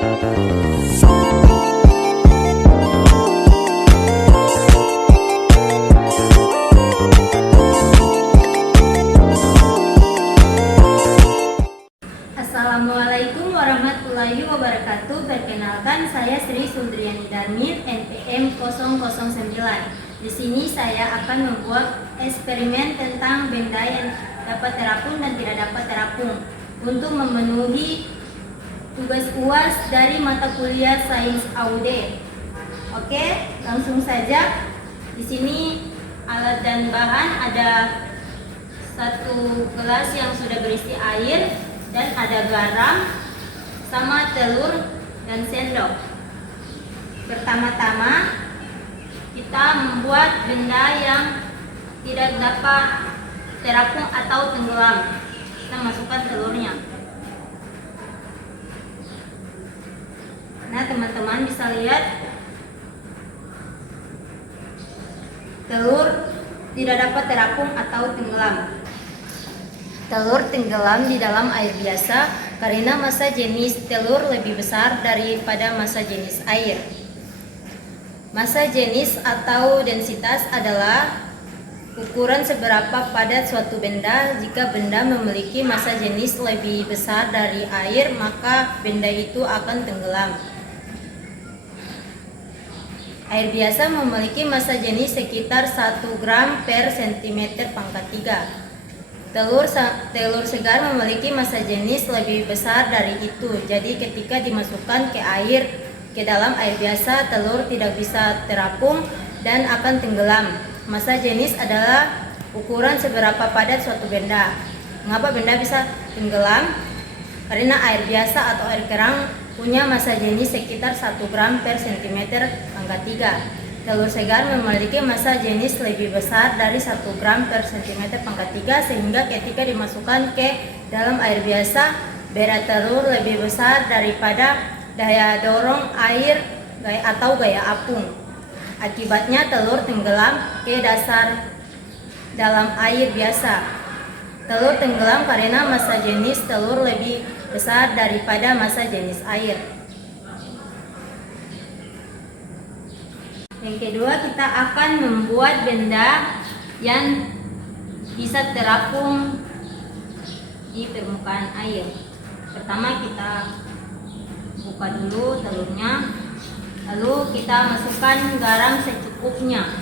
Assalamualaikum warahmatullahi wabarakatuh. Perkenalkan, saya Sri Sundriani Darmit, NPM 009. Di sini saya akan membuat eksperimen tentang benda yang dapat terapung dan tidak dapat terapung untuk memenuhi tugas UAS dari mata kuliah Sains AUD. Oke, langsung saja. Di sini alat dan bahan ada satu gelas yang sudah berisi air, dan ada garam sama telur dan sendok. Pertama-tama kita membuat benda yang tidak dapat terapung atau tenggelam. Kita masukkan telurnya. Nah, teman-teman bisa lihat telur tidak dapat terapung atau tenggelam. Telur tenggelam di dalam air biasa karena massa jenis telur lebih besar daripada massa jenis air. Massa jenis atau densitas adalah ukuran seberapa padat suatu benda. Jika benda memiliki massa jenis lebih besar dari air, maka benda itu akan tenggelam. Air biasa memiliki massa jenis sekitar 1 gram per cm pangkat 3. Telur segar memiliki massa jenis lebih besar dari itu. Jadi ketika dimasukkan ke dalam air biasa, telur tidak bisa terapung dan akan tenggelam. Massa jenis adalah ukuran seberapa padat suatu benda. Mengapa benda bisa tenggelam? Karena air biasa atau air kerang punya massa jenis sekitar 1 gram per cm pangkat 3. Telur segar memiliki massa jenis lebih besar dari 1 gram per cm pangkat 3, sehingga ketika dimasukkan ke dalam air biasa, berat telur lebih besar daripada daya dorong air atau gaya apung. Akibatnya telur tenggelam ke dasar dalam air biasa. Telur tenggelam karena massa jenis telur lebih besar daripada massa jenis air. Yang kedua, kita akan membuat benda yang bisa terapung di permukaan air. Pertama, kita buka dulu telurnya, lalu kita masukkan garam secukupnya,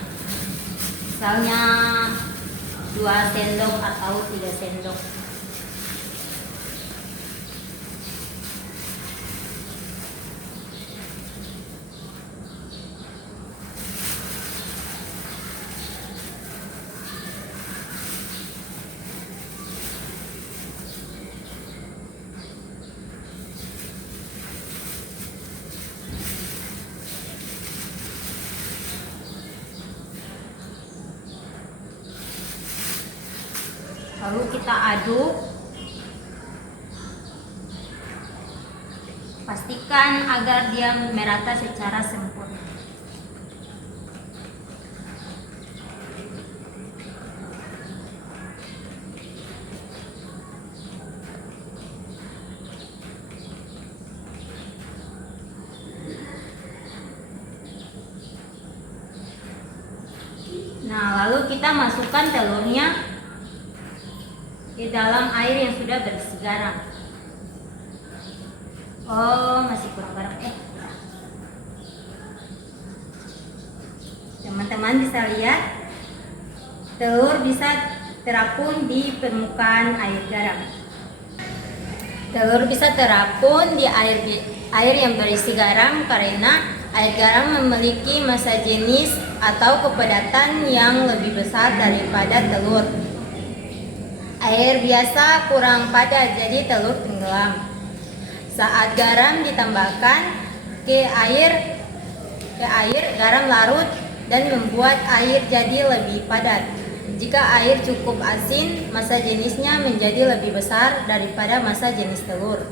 misalnya 2 sendok atau 3 sendok. Lalu kita aduk, pastikan agar dia merata secara sempurna. Nah, lalu kita masukkan telurnya di dalam air yang sudah berisi garam. Oh, masih kurang garam. Teman-teman bisa lihat telur bisa terapung di permukaan air garam. Telur bisa terapung di air yang berisi garam karena air garam memiliki massa jenis atau kepadatan yang lebih besar daripada telur. Air biasa kurang padat, jadi telur tenggelam. Saat garam ditambahkan ke air, garam larut dan membuat air jadi lebih padat. Jika air cukup asin, massa jenisnya menjadi lebih besar daripada massa jenis telur.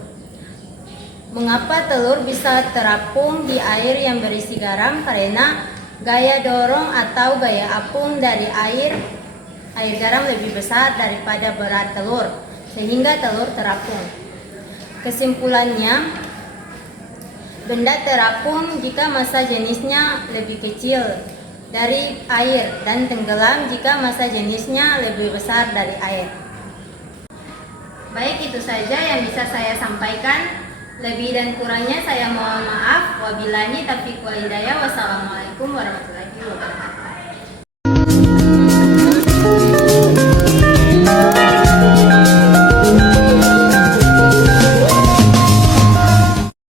Mengapa telur bisa terapung di air yang berisi garam? Karena gaya dorong atau gaya apung dari air garam lebih besar daripada berat telur, sehingga telur terapung. Kesimpulannya, Benda terapung jika massa jenisnya lebih kecil dari air dan tenggelam jika massa jenisnya lebih besar dari air. Baik, itu saja yang bisa saya sampaikan. Lebih dan kurangnya saya mohon maaf. Wabillahi taufiq wal hidayah. Wassalamualaikum warahmatullahi wabarakatuh.